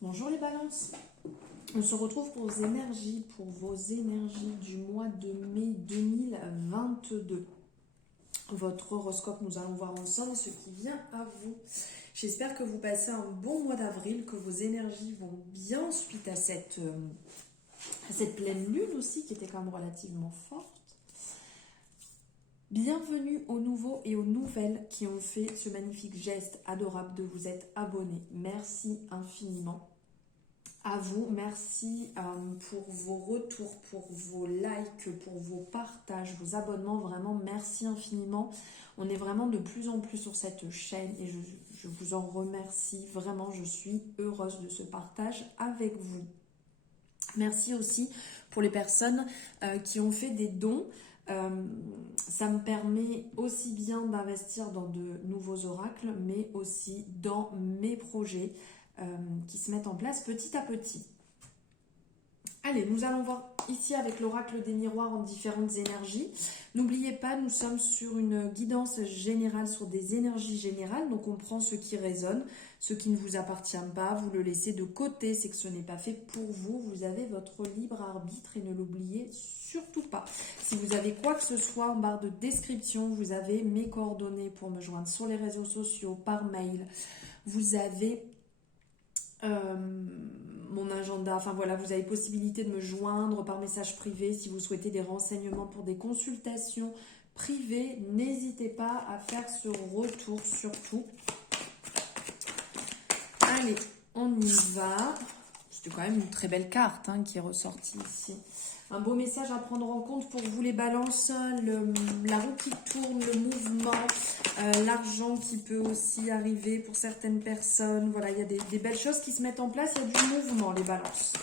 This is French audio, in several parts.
Bonjour les balances, on se retrouve pour vos énergies du mois de mai 2022. Votre horoscope, nous allons voir ensemble ce qui vient à vous. J'espère que vous passez un bon mois d'avril, que vos énergies vont bien suite à cette pleine lune aussi qui était quand même relativement forte. Bienvenue aux nouveaux et aux nouvelles qui ont fait ce magnifique geste adorable de vous être abonnés. Merci infiniment à vous. Merci pour vos retours, pour vos likes, pour vos partages, vos abonnements. Vraiment, merci infiniment. On est vraiment de plus en plus sur cette chaîne et je vous en remercie. Vraiment, je suis heureuse de ce partage avec vous. Merci aussi pour les personnes qui ont fait des dons. Ça me permet aussi bien d'investir dans de nouveaux oracles, mais aussi dans mes projets qui se mettent en place petit à petit. Allez, nous allons voir ici avec l'oracle des miroirs en différentes énergies. N'oubliez pas, nous sommes sur une guidance générale, sur des énergies générales. Donc on prend ce qui résonne, ce qui ne vous appartient pas, vous le laissez de côté, c'est que ce n'est pas fait pour vous. Vous avez votre libre arbitre et ne l'oubliez surtout pas. Si vous avez quoi que ce soit, en barre de description, vous avez mes coordonnées pour me joindre sur les réseaux sociaux, par mail. Vous avez mon agenda, enfin voilà, vous avez possibilité de me joindre par message privé si vous souhaitez des renseignements pour des consultations privées. N'hésitez pas à faire ce retour surtout. Allez, on y va. C'était quand même une très belle carte qui est ressortie ici. Un beau message à prendre en compte pour vous les balances, la roue qui tourne, le mouvement, l'argent qui peut aussi arriver pour certaines personnes. Voilà, il y a des belles choses qui se mettent en place, il y a du mouvement les balances.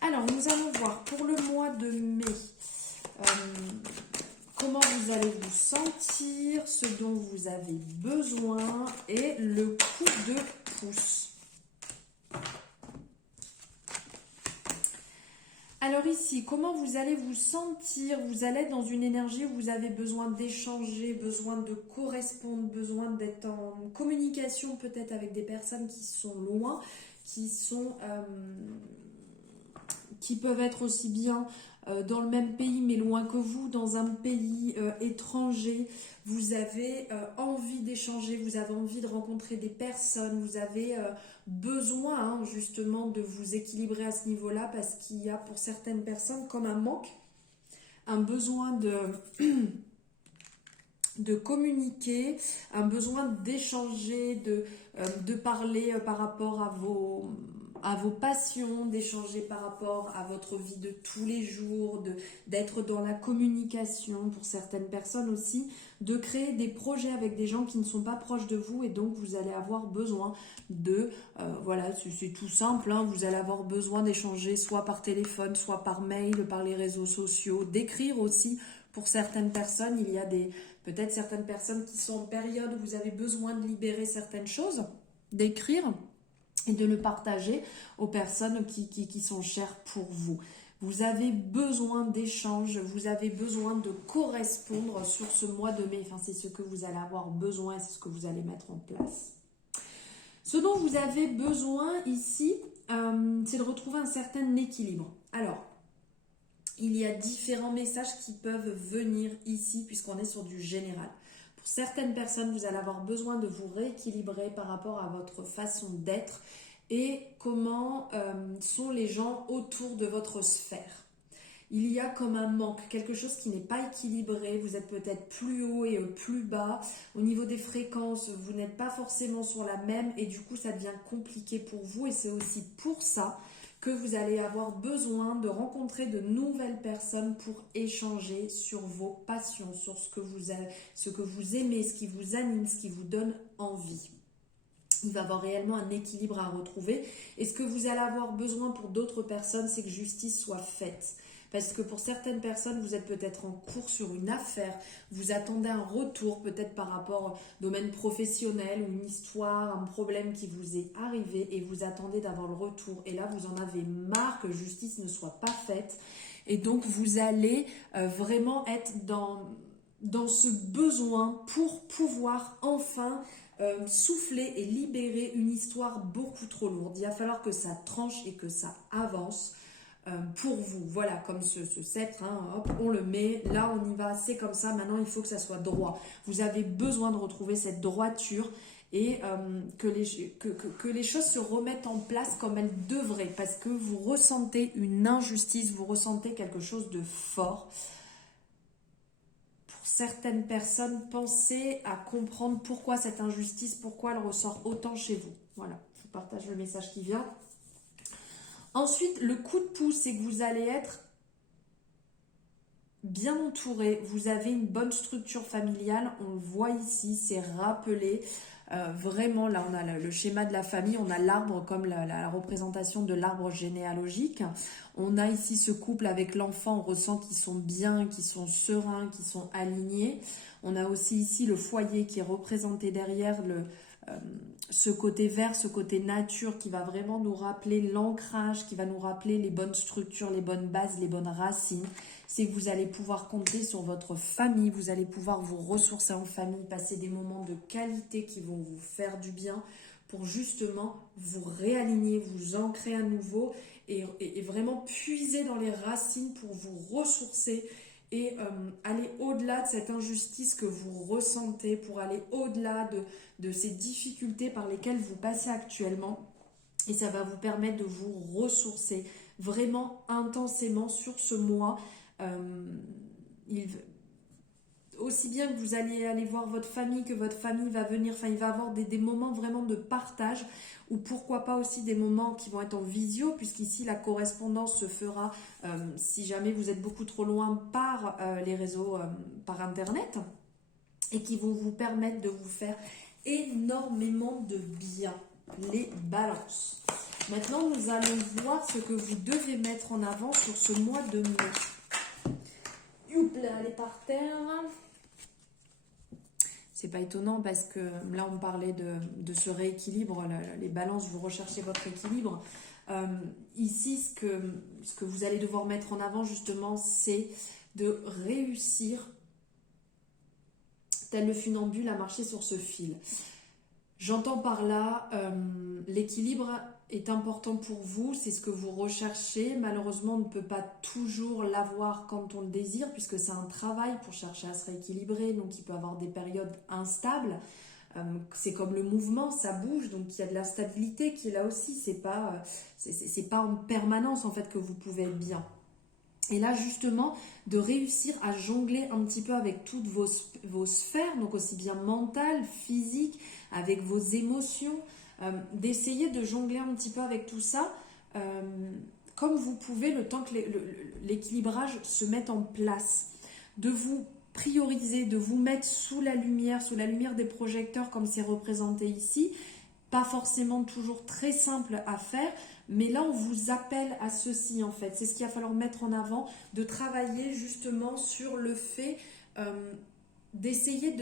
Alors, nous allons voir pour le mois de mai, comment vous allez vous sentir, ce dont vous avez besoin et le coup de pouce. Alors ici, comment vous allez vous sentir? Vous allez être dans une énergie où vous avez besoin d'échanger, besoin de correspondre, besoin d'être en communication peut-être avec des personnes qui sont loin, qui peuvent être aussi bien dans le même pays mais loin que vous, dans un pays étranger. Vous avez envie d'échanger, vous avez envie de rencontrer des personnes, vous avez besoin justement de vous équilibrer à ce niveau-là parce qu'il y a pour certaines personnes comme un manque, un besoin de communiquer, un besoin d'échanger, de parler par rapport à vos passions, d'échanger par rapport à votre vie de tous les jours, d'être dans la communication pour certaines personnes aussi, de créer des projets avec des gens qui ne sont pas proches de vous et donc vous allez avoir besoin voilà, c'est tout simple, vous allez avoir besoin d'échanger soit par téléphone, soit par mail, par les réseaux sociaux, d'écrire aussi. Pour certaines personnes, il y a peut-être certaines personnes qui sont en période où vous avez besoin de libérer certaines choses, d'écrire et de le partager aux personnes qui sont chères pour vous. Vous avez besoin d'échanges, vous avez besoin de correspondre sur ce mois de mai. Enfin, c'est ce que vous allez avoir besoin et c'est ce que vous allez mettre en place. Ce dont vous avez besoin ici, c'est de retrouver un certain équilibre. Alors, il y a différents messages qui peuvent venir ici puisqu'on est sur du général. Pour certaines personnes, vous allez avoir besoin de vous rééquilibrer par rapport à votre façon d'être et comment sont les gens autour de votre sphère. Il y a comme un manque, quelque chose qui n'est pas équilibré, vous êtes peut-être plus haut et plus bas. Au niveau des fréquences, vous n'êtes pas forcément sur la même et du coup ça devient compliqué pour vous et c'est aussi pour ça que vous allez avoir besoin de rencontrer de nouvelles personnes pour échanger sur vos passions, sur ce que vous aimez, ce qui vous anime, ce qui vous donne envie. Il va y avoir réellement un équilibre à retrouver. Et ce que vous allez avoir besoin pour d'autres personnes, c'est que justice soit faite. Parce que pour certaines personnes, vous êtes peut-être en cours sur une affaire, vous attendez un retour peut-être par rapport au domaine professionnel ou une histoire, un problème qui vous est arrivé et vous attendez d'avoir le retour. Et là, vous en avez marre que justice ne soit pas faite. Et donc, vous allez vraiment être dans ce besoin pour pouvoir enfin souffler et libérer une histoire beaucoup trop lourde. Il va falloir que ça tranche et que ça avance pour vous. Voilà, comme ce sceptre, hein, hop, on le met, là on y va, c'est comme ça, maintenant il faut que ça soit droit. Vous avez besoin de retrouver cette droiture et que les choses se remettent en place comme elles devraient, parce que vous ressentez une injustice, vous ressentez quelque chose de fort. Pour certaines personnes, pensez à comprendre pourquoi cette injustice, pourquoi elle ressort autant chez vous. Voilà, je vous partage le message qui vient. Ensuite, le coup de pouce, c'est que vous allez être bien entouré, vous avez une bonne structure familiale, on le voit ici, c'est rappelé. Vraiment, là on a le schéma de la famille, on a l'arbre comme la représentation de l'arbre généalogique. On a ici ce couple avec l'enfant, on ressent qu'ils sont bien, qu'ils sont sereins, qu'ils sont alignés. On a aussi ici le foyer qui est représenté derrière ce côté vert, ce côté nature qui va vraiment nous rappeler l'ancrage, qui va nous rappeler les bonnes structures, les bonnes bases, les bonnes racines. C'est que vous allez pouvoir compter sur votre famille, vous allez pouvoir vous ressourcer en famille, passer des moments de qualité qui vont vous faire du bien pour justement vous réaligner, vous ancrer à nouveau et vraiment puiser dans les racines pour vous ressourcer et aller au-delà de cette injustice que vous ressentez, pour aller au-delà de ces difficultés par lesquelles vous passez actuellement. Et ça va vous permettre de vous ressourcer vraiment intensément sur ce mois. Aussi bien que vous allez aller voir votre famille, que votre famille va venir, enfin il va y avoir des moments vraiment de partage, ou pourquoi pas aussi des moments qui vont être en visio, puisqu'ici la correspondance se fera, si jamais vous êtes beaucoup trop loin, par les réseaux, par internet, et qui vont vous permettre de vous faire énormément de bien, les balances. Maintenant, nous allons voir ce que vous devez mettre en avant sur ce mois de mai. Youpla, elle est par terre. C'est pas étonnant parce que là, on parlait de ce rééquilibre, les balances, vous recherchez votre équilibre. Ici, ce que vous allez devoir mettre en avant, justement, c'est de réussir, tel le funambule, à marcher sur ce fil. J'entends par là, l'équilibre est important pour vous, c'est ce que vous recherchez. Malheureusement, on ne peut pas toujours l'avoir quand on le désire, puisque c'est un travail pour chercher à se rééquilibrer, donc il peut y avoir des périodes instables. C'est comme le mouvement, ça bouge, donc il y a de la stabilité qui est là aussi. C'est pas en permanence en fait que vous pouvez être bien. Et là, justement, de réussir à jongler un petit peu avec toutes vos sphères, donc aussi bien mentale, physique, avec vos émotions, d'essayer de jongler un petit peu avec tout ça, comme vous pouvez, le temps que l'équilibrage se mette en place. De vous prioriser, de vous mettre sous la lumière des projecteurs, comme c'est représenté ici. Pas forcément toujours très simple à faire, mais là on vous appelle à ceci en fait. C'est ce qu'il va falloir mettre en avant, de travailler justement sur le fait d'essayer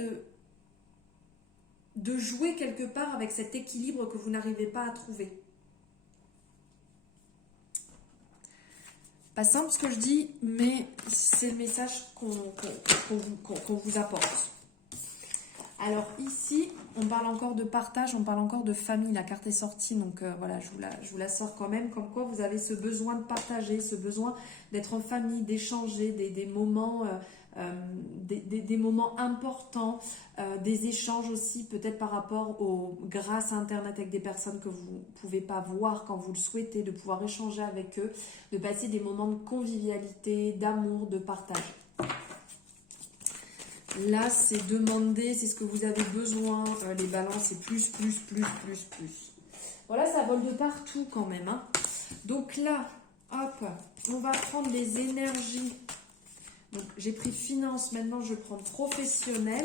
de jouer quelque part avec cet équilibre que vous n'arrivez pas à trouver. Pas simple ce que je dis, mais c'est le message qu'on vous apporte. Alors ici, on parle encore de partage, on parle encore de famille, la carte est sortie, donc voilà, je vous la sors quand même, comme quoi vous avez ce besoin de partager, ce besoin d'être en famille, d'échanger, des moments, des moments importants, des échanges aussi, peut-être par rapport grâce à Internet avec des personnes que vous ne pouvez pas voir quand vous le souhaitez, de pouvoir échanger avec eux, de passer des moments de convivialité, d'amour, de partage. Là, c'est demander, c'est ce que vous avez besoin. Les balances, c'est plus. Voilà, ça vole de partout quand même. Hein. Donc là, hop, on va prendre les énergies. Donc, j'ai pris finance, maintenant je prends professionnel,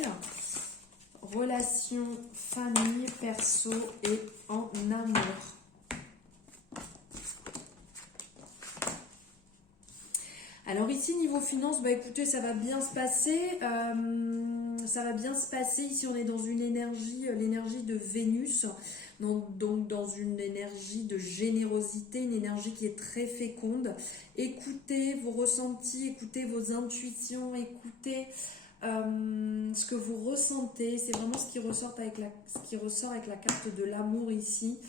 relations, famille, perso et en amour. Alors ici, niveau finance, bah écoutez, ça va bien se passer. Ici, on est dans une énergie, l'énergie de Vénus. Donc dans une énergie de générosité, une énergie qui est très féconde. Écoutez vos ressentis, écoutez vos intuitions, écoutez ce que vous ressentez. C'est vraiment ce qui ressort avec la carte de l'amour ici.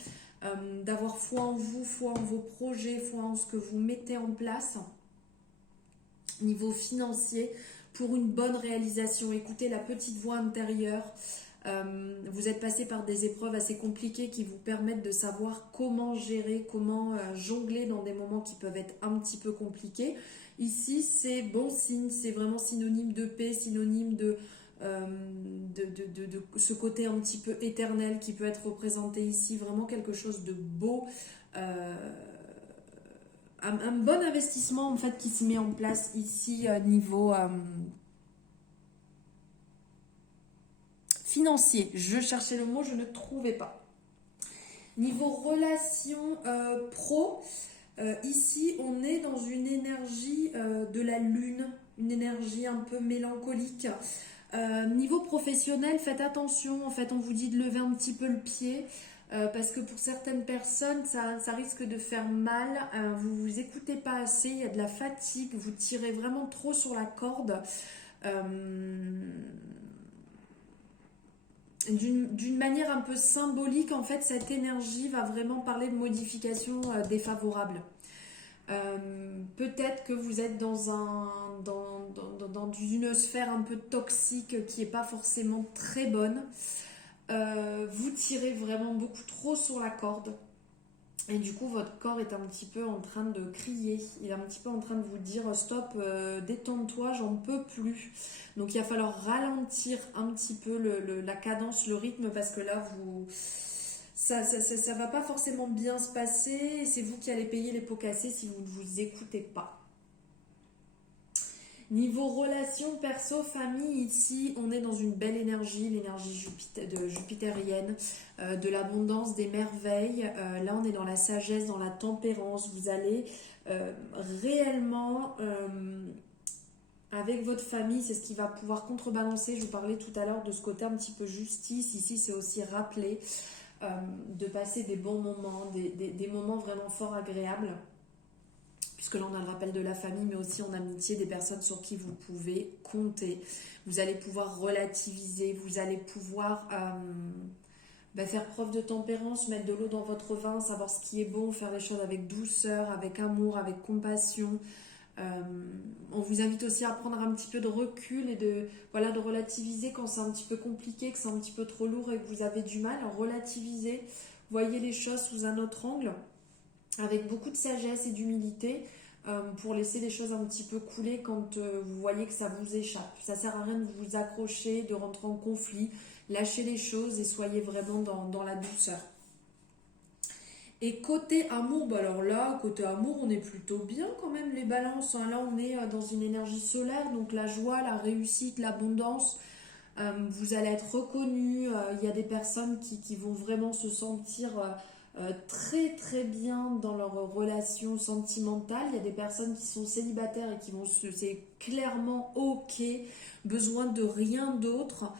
D'avoir foi en vous, foi en vos projets, foi en ce que vous mettez en place. Niveau financier, pour une bonne réalisation. Écoutez la petite voix intérieure. Vous êtes passé par des épreuves assez compliquées qui vous permettent de savoir comment gérer, comment jongler dans des moments qui peuvent être un petit peu compliqués. Ici, c'est bon signe, c'est vraiment synonyme de paix, synonyme de ce côté un petit peu éternel qui peut être représenté ici. Vraiment quelque chose de beau. Un bon investissement en fait qui se met en place ici niveau financier. Je cherchais le mot, je ne trouvais pas. Niveau relation pro, ici on est dans une énergie de la lune, une énergie un peu mélancolique. Niveau professionnel, faites attention, en fait on vous dit de lever un petit peu le pied. Parce que pour certaines personnes, ça risque de faire mal. Vous vous écoutez pas assez, il y a de la fatigue, vous tirez vraiment trop sur la corde. D'une manière un peu symbolique, en fait, cette énergie va vraiment parler de modifications défavorables. Peut-être que vous êtes dans une sphère un peu toxique qui n'est pas forcément très bonne. Vous tirez vraiment beaucoup trop sur la corde et du coup votre corps est un petit peu en train de crier, il est un petit peu en train de vous dire stop, détends-toi, j'en peux plus. Donc il va falloir ralentir un petit peu la cadence, le rythme, parce que là ça va pas forcément bien se passer et c'est vous qui allez payer les pots cassés si vous ne vous écoutez pas. Niveau relation perso-famille, ici, on est dans une belle énergie, l'énergie jupitérienne, de l'abondance, des merveilles. Là, on est dans la sagesse, dans la tempérance. Vous allez réellement, avec votre famille, c'est ce qui va pouvoir contrebalancer. Je vous parlais tout à l'heure de ce côté un petit peu justice. Ici, c'est aussi rappeler de passer des bons moments, des moments vraiment fort agréables. Puisque là on a le rappel de la famille, mais aussi en amitié, des personnes sur qui vous pouvez compter. Vous allez pouvoir relativiser, vous allez pouvoir faire preuve de tempérance, mettre de l'eau dans votre vin, savoir ce qui est bon, faire les choses avec douceur, avec amour, avec compassion. On vous invite aussi à prendre un petit peu de recul et de relativiser quand c'est un petit peu compliqué, que c'est un petit peu trop lourd et que vous avez du mal. Relativiser, voyez les choses sous un autre angle, avec beaucoup de sagesse et d'humilité, pour laisser les choses un petit peu couler quand vous voyez que ça vous échappe. Ça sert à rien de vous accrocher, de rentrer en conflit. Lâchez les choses et soyez vraiment dans la douceur. Et côté amour, alors là, côté amour, on est plutôt bien quand même, les balances. Là, on est dans une énergie solaire, donc la joie, la réussite, l'abondance. Vous allez être reconnu. Il y a des personnes qui vont vraiment se sentir très très bien dans leur relation sentimentale. Il y a des personnes qui sont célibataires et qui vont c'est clairement ok, besoin de rien d'autre.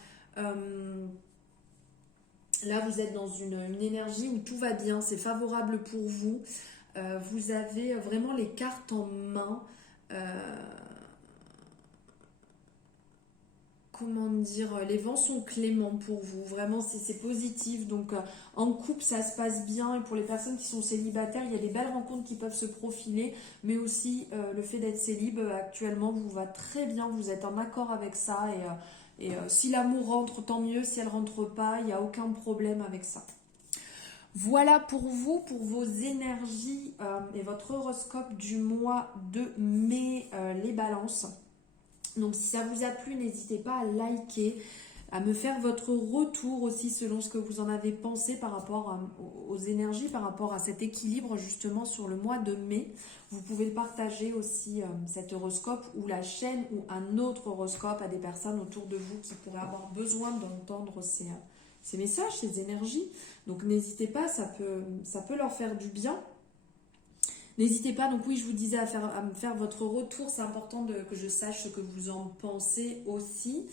Là vous êtes dans une énergie où tout va bien, c'est favorable pour vous. Vous avez vraiment les cartes en main. Comment dire, les vents sont cléments pour vous, vraiment c'est positif. Donc en couple ça se passe bien, et pour les personnes qui sont célibataires, il y a des belles rencontres qui peuvent se profiler, mais aussi le fait d'être célib actuellement vous va très bien, vous êtes en accord avec ça, et si l'amour rentre tant mieux, si elle rentre pas, il n'y a aucun problème avec ça. Voilà pour vous, pour vos énergies et votre horoscope du mois de mai, les balances. Donc si ça vous a plu, n'hésitez pas à liker, à me faire votre retour aussi selon ce que vous en avez pensé par rapport aux énergies, par rapport à cet équilibre justement sur le mois de mai. Vous pouvez le partager aussi, cet horoscope ou la chaîne ou un autre horoscope, à des personnes autour de vous qui pourraient avoir besoin d'entendre ces messages, ces énergies. Donc n'hésitez pas, ça peut leur faire du bien. N'hésitez pas, donc oui, je vous disais, à me faire votre retour. C'est important que je sache ce que vous en pensez aussi.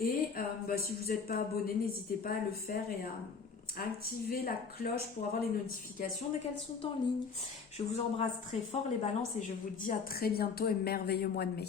Et si vous n'êtes pas abonné, n'hésitez pas à le faire et à activer la cloche pour avoir les notifications dès qu'elles sont en ligne. Je vous embrasse très fort les balances et je vous dis à très bientôt et merveilleux mois de mai.